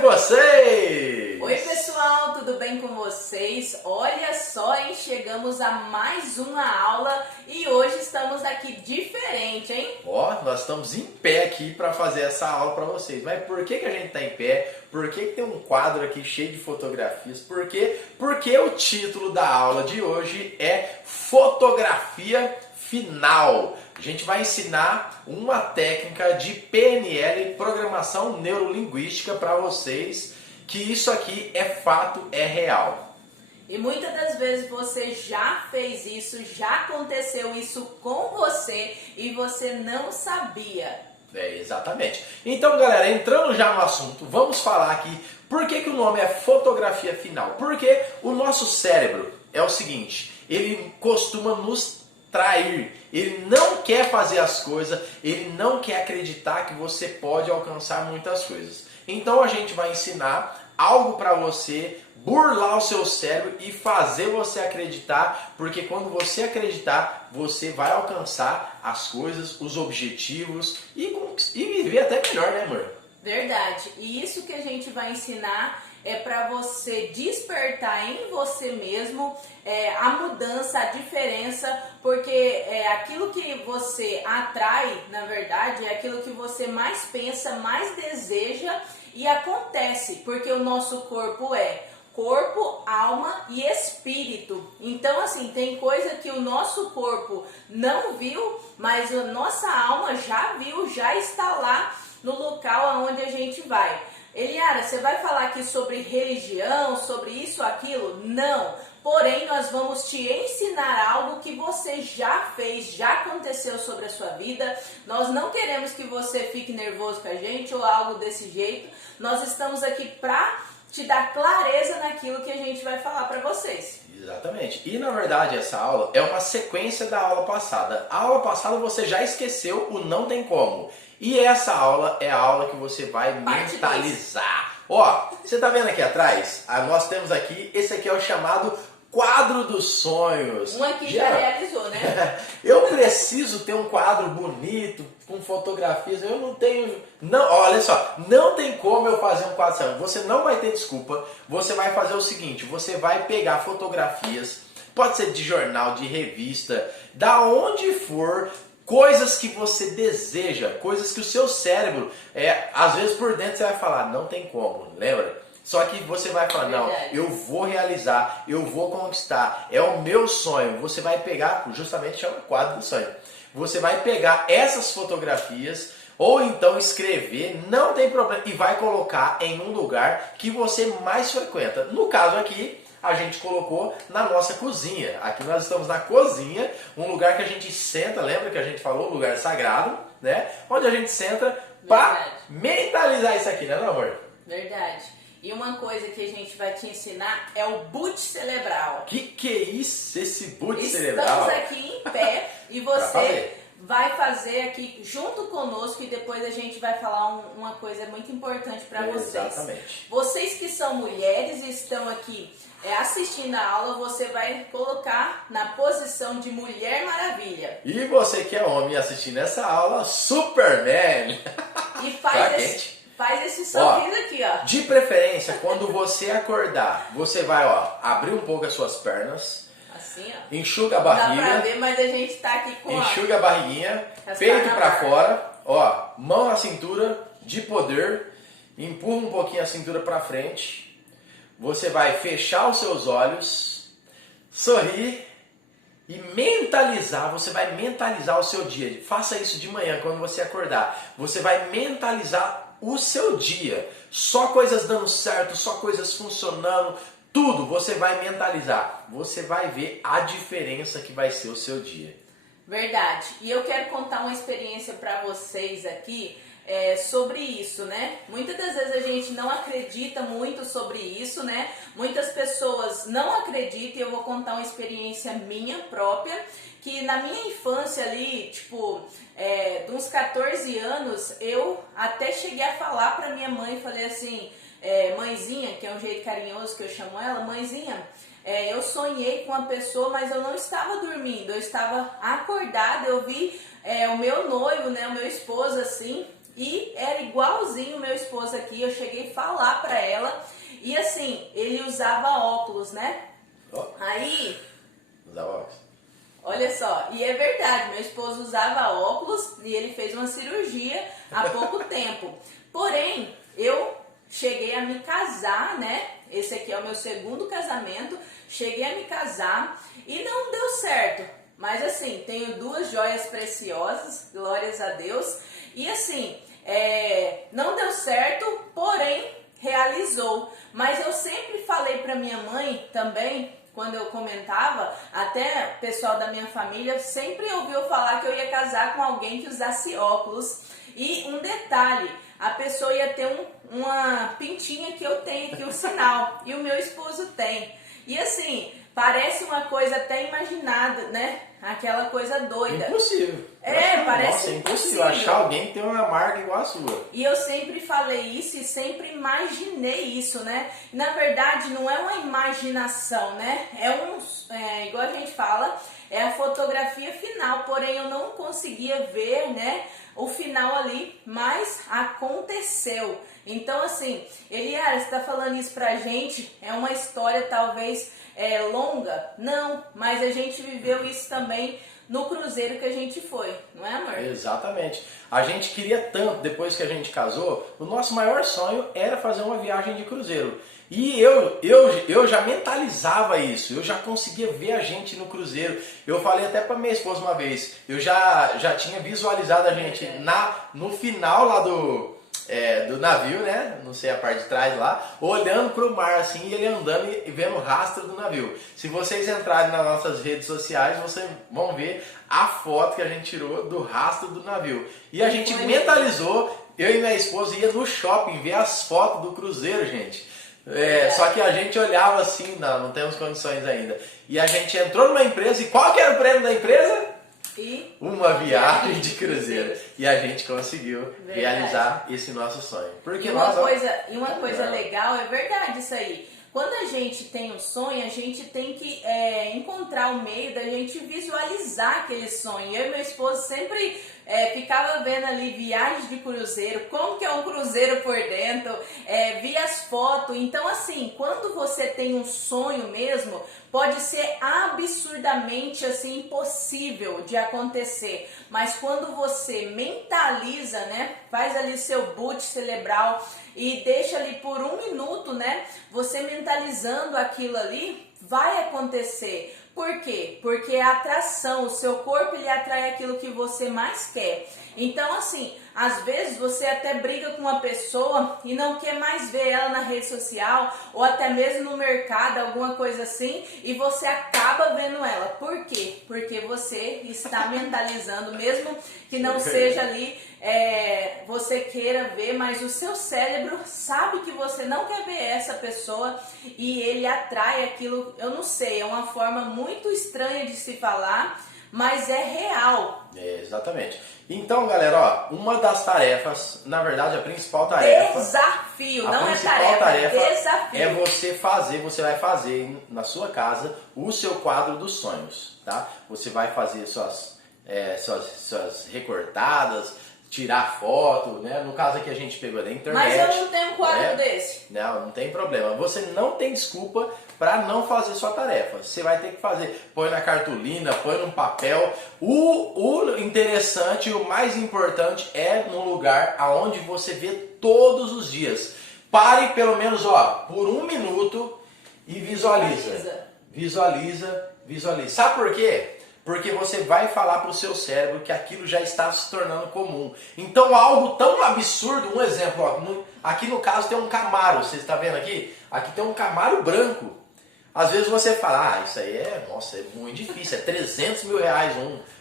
vocês? Oi pessoal, tudo bem com vocês? Olha só, hein? Chegamos a mais uma aula e hoje estamos aqui diferente, hein? Nós estamos em pé aqui para fazer essa aula para vocês. Mas por que a gente está em pé? Por que tem um quadro aqui cheio de fotografias? Por quê? Porque o título da aula de hoje é Fotografia Final. A gente vai ensinar uma técnica de PNL, Programação Neurolinguística, para vocês, que isso aqui é fato, é real. E muitas das vezes você já fez isso, já aconteceu isso com você e você não sabia. Exatamente. Então, galera, entrando já no assunto, vamos falar aqui por que o nome é fotografia final. Porque o nosso cérebro é o seguinte, ele costuma nos trair, ele não quer fazer as coisas, ele não quer acreditar que você pode alcançar muitas coisas. Então a gente vai ensinar algo para você burlar o seu cérebro e fazer você acreditar, porque quando você acreditar, você vai alcançar as coisas, os objetivos e viver até melhor, né, amor? Verdade. E isso que a gente vai ensinar é para você despertar em você mesmo a mudança, a diferença, porque aquilo que você atrai, na verdade, é aquilo que você mais pensa, mais deseja e acontece, porque o nosso corpo é corpo, alma e espírito. Então, assim, tem coisa que o nosso corpo não viu, mas a nossa alma já viu, já está lá no local aonde a gente vai. Eliara, você vai falar aqui sobre religião, sobre isso, aquilo? Não. Porém, nós vamos te ensinar algo que você já fez, já aconteceu sobre a sua vida. Nós não queremos que você fique nervoso com a gente ou algo desse jeito. Nós estamos aqui para te dar clareza naquilo que a gente vai falar para vocês. Exatamente. E na verdade essa aula é uma sequência da aula passada. A aula passada você já esqueceu o não tem como. E essa aula é a aula que você vai mentalizar. Você tá vendo aqui atrás? Nós temos aqui, esse aqui é o chamado quadro dos sonhos. Um aqui já realizou, né? Eu preciso ter um quadro bonito, com fotografias. Eu não tenho... Não, olha só, não tem como eu fazer um quadro assim. Você não vai ter desculpa. Você vai fazer o seguinte, você vai pegar fotografias, pode ser de jornal, de revista, da onde for, coisas que você deseja, coisas que o seu cérebro, às vezes por dentro você vai falar, não tem como, lembra? Só que você vai falar, não, eu vou realizar, eu vou conquistar, é o meu sonho. Você vai pegar, justamente chama o quadro do sonho. Você vai pegar essas fotografias ou então escrever, não tem problema, e vai colocar em um lugar que você mais frequenta. No caso aqui, a gente colocou na nossa cozinha. Aqui nós estamos na cozinha, um lugar que a gente senta, lembra que a gente falou, lugar sagrado, né? Onde a gente senta para mentalizar isso aqui, né, meu amor? Verdade. E uma coisa que a gente vai te ensinar é o boot cerebral. Que é isso, esse boot cerebral? Estamos aqui em pé e você vai fazer aqui junto conosco e depois a gente vai falar uma coisa muito importante para vocês. Exatamente. Vocês que são mulheres e estão aqui assistindo a aula, você vai colocar na posição de Mulher Maravilha. E você que é homem assistindo essa aula, Superman! E faz esse sorriso aqui, ó. De preferência, quando você acordar, você vai, abrir um pouco as suas pernas. Assim, ó. Enxuga a barriga. Não dá pra ver, mas a gente tá aqui com enxuga a barriguinha, peito pra fora, mão na cintura, de poder. Empurra um pouquinho a cintura pra frente. Você vai fechar os seus olhos, sorrir e mentalizar. Você vai mentalizar o seu dia. Faça isso de manhã, quando você acordar. Você vai mentalizar o seu dia, só coisas dando certo, só coisas funcionando, tudo você vai mentalizar, você vai ver a diferença que vai ser o seu dia. Verdade, e eu quero contar uma experiência para vocês aqui sobre isso, né? Muitas das vezes a gente não acredita muito sobre isso, né? Muitas pessoas não acreditam e eu vou contar uma experiência minha própria, que na minha infância ali, tipo, de uns 14 anos, eu até cheguei a falar pra minha mãe, falei assim, mãezinha, que é um jeito carinhoso que eu chamo ela, mãezinha, eu sonhei com uma pessoa, mas eu não estava dormindo, eu estava acordada, eu vi o meu noivo, né, o meu esposo assim, e era igualzinho o meu esposo aqui. Eu cheguei a falar pra ela e assim, ele usava óculos, né? Ó, Aí, usava óculos. olha só, e é verdade, meu esposo usava óculos e ele fez uma cirurgia há pouco tempo. Porém, eu cheguei a me casar, né? Esse aqui é o meu segundo casamento. Cheguei a me casar e não deu certo. Mas assim, tenho duas joias preciosas, glórias a Deus. E assim, não deu certo, porém realizou. Mas eu sempre falei para minha mãe também, quando eu comentava, até o pessoal da minha família sempre ouviu falar que eu ia casar com alguém que usasse óculos. E um detalhe, a pessoa ia ter uma pintinha que eu tenho aqui, o sinal, e o meu esposo tem. E assim, parece uma coisa até imaginada, né? Aquela coisa doida. Impossível. Parece nossa, é impossível achar alguém que tem uma marca igual a sua. E eu sempre falei isso e sempre imaginei isso, né? Na verdade, não é uma imaginação, né? Igual a gente fala, é a fotografia final, porém eu não conseguia ver, né, o final ali, mas aconteceu. Então, assim, Eliara, você tá falando isso pra gente, é uma história talvez longa? Não, mas a gente viveu isso também no cruzeiro que a gente foi, não é, amor? Exatamente. A gente queria tanto, depois que a gente casou, o nosso maior sonho era fazer uma viagem de cruzeiro. E eu já mentalizava isso, eu já conseguia ver a gente no cruzeiro. Eu falei até para minha esposa uma vez, eu já tinha visualizado a gente no final lá do navio, né? Não sei a parte de trás lá, olhando para o mar assim, e ele andando e vendo o rastro do navio. Se vocês entrarem nas nossas redes sociais, vocês vão ver a foto que a gente tirou do rastro do navio. E a gente mentalizou, eu e minha esposa ia no shopping ver as fotos do cruzeiro, gente. Só que a gente olhava assim, não temos condições ainda. E a gente entrou numa empresa, e qual que era o prêmio da empresa? Uma viagem de cruzeiro. E a gente conseguiu realizar esse nosso sonho. Porque uma coisa legal, é verdade isso aí. Quando a gente tem um sonho, a gente tem que encontrar o meio da gente visualizar aquele sonho. Eu e meu esposo sempre ficava vendo ali viagens de cruzeiro, como que é um cruzeiro por dentro, via as fotos. Então assim, quando você tem um sonho mesmo, pode ser absurdamente assim impossível de acontecer, mas quando você mentaliza, né, faz ali seu boot cerebral e deixa ali por 1 minuto, né, você mentalizando aquilo ali, vai acontecer. Por quê? Porque a atração, o seu corpo ele atrai aquilo que você mais quer. Então assim, às vezes você até briga com uma pessoa e não quer mais ver ela na rede social ou até mesmo no mercado, alguma coisa assim, e você acaba vendo ela. Por quê? Porque você está mentalizando, mesmo que não seja ali, você queira ver, mas o seu cérebro sabe que você não quer ver essa pessoa e ele atrai aquilo. Eu não sei, é uma forma muito estranha de se falar, mas é real. Exatamente. Então, galera, ó, uma das tarefas, na verdade, a principal tarefa... Desafio, não é tarefa, desafio. É você vai fazer na sua casa o seu quadro dos sonhos, tá? Você vai fazer suas recortadas, tirar foto, né? No caso aqui a gente pegou da internet. Mas eu não tenho um quadro desse. Não tem problema. Você não tem desculpa para não fazer sua tarefa. Você vai ter que fazer. Põe na cartolina, põe num papel. O interessante, o mais importante é num lugar aonde você vê todos os dias. Pare pelo menos, por 1 minuto e visualiza. Visualiza. Sabe por quê? Porque você vai falar para o seu cérebro que aquilo já está se tornando comum. Então algo tão absurdo, um exemplo, aqui no caso tem um Camaro, você está vendo aqui? Aqui tem um Camaro branco. Às vezes você fala, isso aí é muito difícil, é 300 mil reais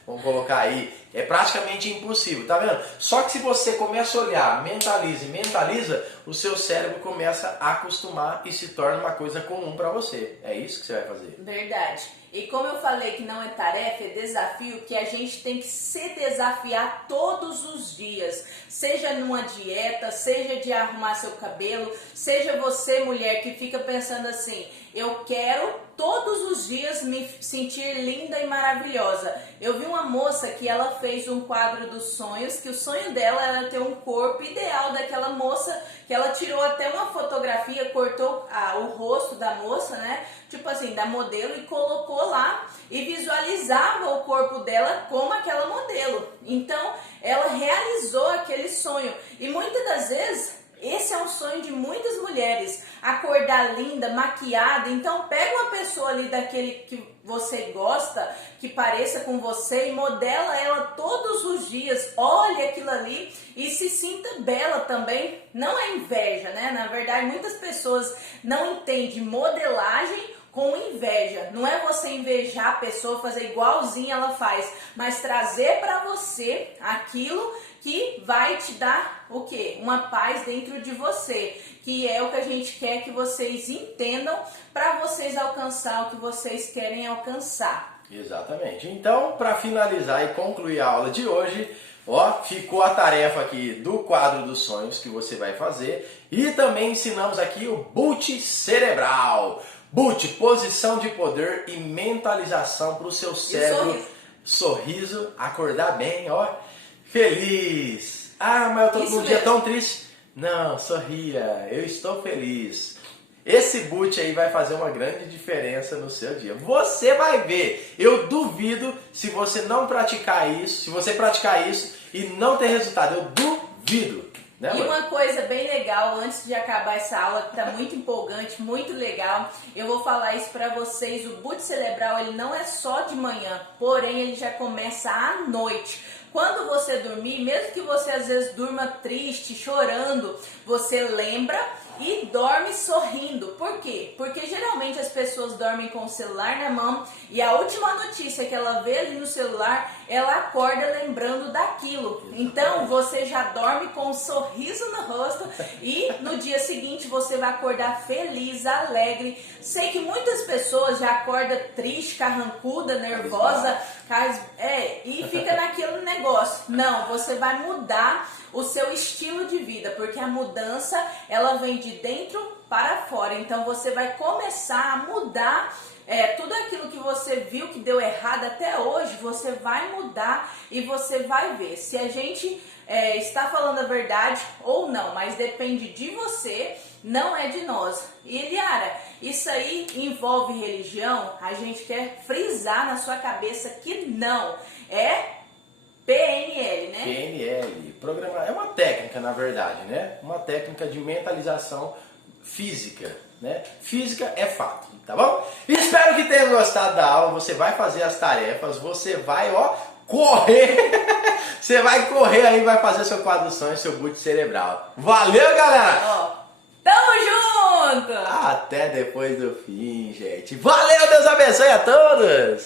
vamos colocar aí. É praticamente impossível, tá vendo? Só que se você começa a olhar, mentaliza, o seu cérebro começa a acostumar e se torna uma coisa comum para você. É isso que você vai fazer. Verdade. E como eu falei que não é tarefa, é desafio, que a gente tem que se desafiar todos os dias. Seja numa dieta, seja de arrumar seu cabelo, seja você, mulher, que fica pensando assim, eu quero todos os dias me sentir linda e maravilhosa. Eu vi uma moça que ela fez um quadro dos sonhos, que o sonho dela era ter um corpo ideal daquela moça, que ela tirou até uma fotografia, cortou o rosto da moça, né? Tipo assim, da modelo, e colocou lá e visualizava o corpo dela como aquela modelo. Então, ela realizou aquele sonho. E muitas das vezes, esse é um sonho de muitas mulheres, acordar linda, maquiada. Então pega uma pessoa ali daquele que você gosta, que pareça com você, e modela ela todos os dias, olhe aquilo ali e se sinta bela também. Não é inveja, né? Na verdade, muitas pessoas não entendem modelagem com inveja. Não é você invejar a pessoa, fazer igualzinho ela faz, mas trazer para você aquilo que vai te dar o quê? Uma paz dentro de você, que é o que a gente quer que vocês entendam para vocês alcançar o que vocês querem alcançar. Exatamente. Então, para finalizar e concluir a aula de hoje, ó, ficou a tarefa aqui do quadro dos sonhos que você vai fazer, e também ensinamos aqui o boot cerebral. Boot, posição de poder e mentalização para o seu cérebro. Sorriso, acordar bem, ó, feliz. Ah, mas eu tô num dia tão triste. Não, sorria, eu estou feliz. Esse boot aí vai fazer uma grande diferença no seu dia. Você vai ver. Eu duvido se você não praticar isso, se você praticar isso e não ter resultado. Eu duvido. Né, e uma coisa bem legal, antes de acabar essa aula, que está muito empolgante, muito legal, eu vou falar isso para vocês. O boot cerebral, ele não é só de manhã, porém ele já começa à noite. Quando você dormir, mesmo que você às vezes durma triste, chorando, você lembra e dorme sorrindo. Por quê? Porque geralmente as pessoas dormem com o celular na mão e a última notícia que ela vê ali no celular, ela acorda lembrando daquilo. Então você já dorme com um sorriso no rosto e no dia seguinte você vai acordar feliz, alegre. Sei que muitas pessoas já acordam triste, carrancuda, nervosa, e fica naquele negócio. Não, você vai mudar o seu estilo de vida, porque a mudança, ela vem de dentro para fora. Então você vai começar a mudar tudo aquilo que você viu que deu errado até hoje, você vai mudar e você vai ver se a gente está falando a verdade ou não, mas depende de você, não é de nós. E Liara, isso aí envolve religião? A gente quer frisar na sua cabeça que não, é PNL, né? PNL, é uma técnica, na verdade, né? Uma técnica de mentalização física, né? Física é fato, tá bom? Espero que tenham gostado da aula. Você vai fazer as tarefas, você vai, ó, correr. Você vai correr aí, vai fazer seu quadro sonho, seu boot cerebral. Valeu, galera! Ó, tamo junto! Até depois do fim, gente. Valeu, Deus abençoe a todos!